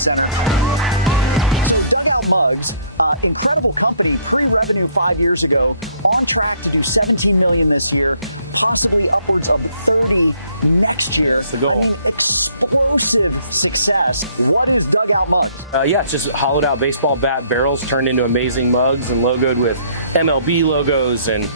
Center. Dugout Mugs, incredible company, pre-revenue 5 years ago, on track to do $17 million this year, possibly upwards of 30 next year. That's the goal. Explosive success. What is Dugout Mugs? Yeah, it's just hollowed out baseball bat barrels turned into amazing mugs and logoed with MLB logos and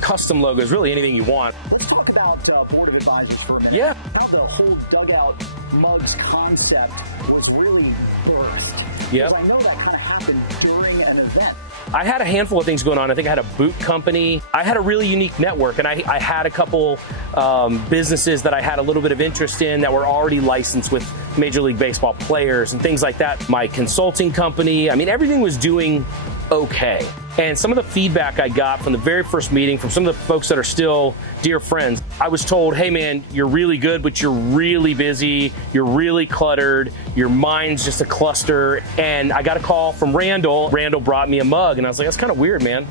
custom logos, really anything you want. Let's talk about board of advisors for a minute. Yeah. How the whole Dugout Mugs concept was really birthed. Yep. Because I know that kind of happened during an event. I had a handful of things going on. I think I had a boot company. I had a really unique network, and I had a couple businesses that I had a little bit of interest in that were already licensed with Major League Baseball players and things like that. My consulting company, I mean, everything was doing okay. And some of the feedback I got from the very first meeting from some of the folks that are still dear friends, I was told, hey man, you're really good, but you're really busy, you're really cluttered, your mind's just a cluster. And I got a call from Randall. Randall brought me a mug, and I was like, that's kind of weird, man.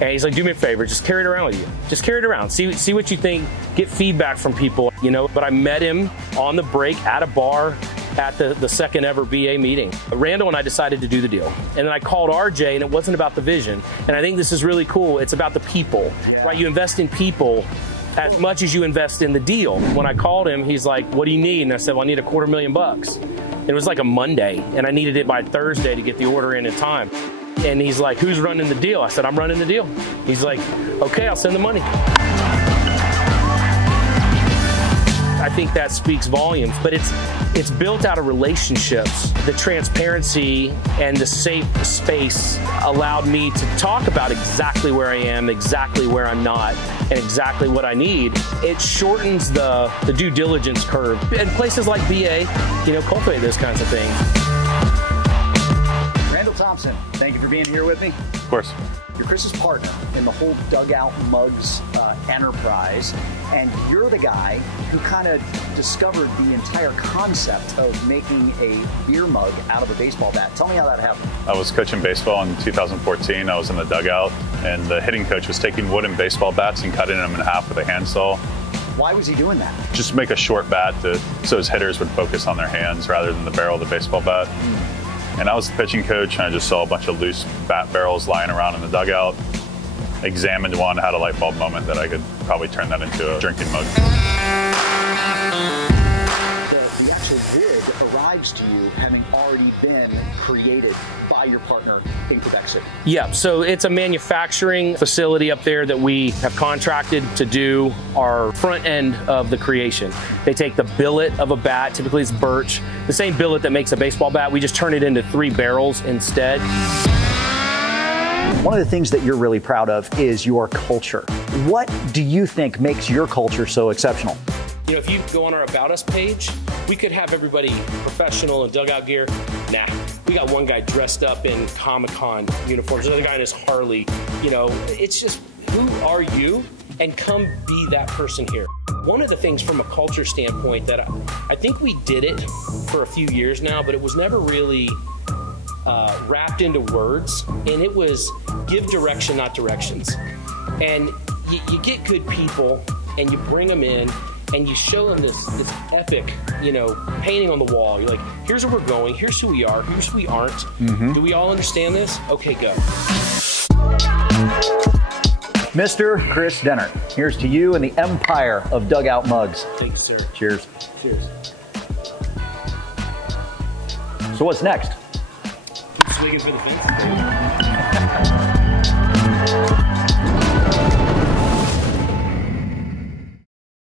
And he's like, do me a favor, just carry it around with you. Just carry it around, see what you think, get feedback from people, you know. But I met him on the break at a bar at the second ever BA meeting. Randall and I decided to do the deal. And then I called RJ, and it wasn't about the vision. And I think this is really cool. It's about the people, right? You invest in people as much as you invest in the deal. When I called him, he's like, what do you need? And I said, well, I need $250,000. And it was like a Monday, and I needed it by Thursday to get the order in time. And he's like, who's running the deal? I said, I'm running the deal. He's like, okay, I'll send the money. I think that speaks volumes, but it's built out of relationships. The transparency and the safe space allowed me to talk about exactly where I am, exactly where I'm not, and exactly what I need. It shortens the due diligence curve. And places like BA, you know, cultivate those kinds of things. Randall Thompson, thank you for being here with me. Of course. You're Kris's partner in the whole Dugout Mugs enterprise, and you're the guy who kind of discovered the entire concept of making a beer mug out of a baseball bat. Tell me how that happened. I was coaching baseball in 2014. I was in the dugout, and the hitting coach was taking wooden baseball bats and cutting them in half with a handsaw. Why was he doing that? Just make a short bat so his hitters would focus on their hands rather than the barrel of the baseball bat. And I was the pitching coach, and I just saw a bunch of loose bat barrels lying around in the dugout. Examined one, had a light bulb moment that I could probably turn that into a drinking mug. The actual bid arrives to you having already been created by your partner in Quebec City. Yeah, so it's a manufacturing facility up there that we have contracted to do our front end of the creation. They take the billet of a bat, typically it's birch, the same billet that makes a baseball bat, we just turn it into 3 barrels instead. One of the things that you're really proud of is your culture. What do you think makes your culture so exceptional? You know, if you go on our About Us page, we could have everybody professional in dugout gear. Nah, we got one guy dressed up in Comic-Con uniforms, another guy in his Harley. You know, it's just, who are you? And come be that person here. One of the things from a culture standpoint that I think we did it for a few years now, but it was never really wrapped into words, and it was give direction, not directions. And you get good people, and you bring them in, and you show them this epic, you know, painting on the wall. You're like, here's where we're going, here's who we are, here's who we aren't. Do we all understand this? Okay, go. Mr. Kris Denhert, here's to you and the empire of Dugout Mugs. Thanks, sir. Cheers. Cheers. So what's next? Keep swinging for the fence.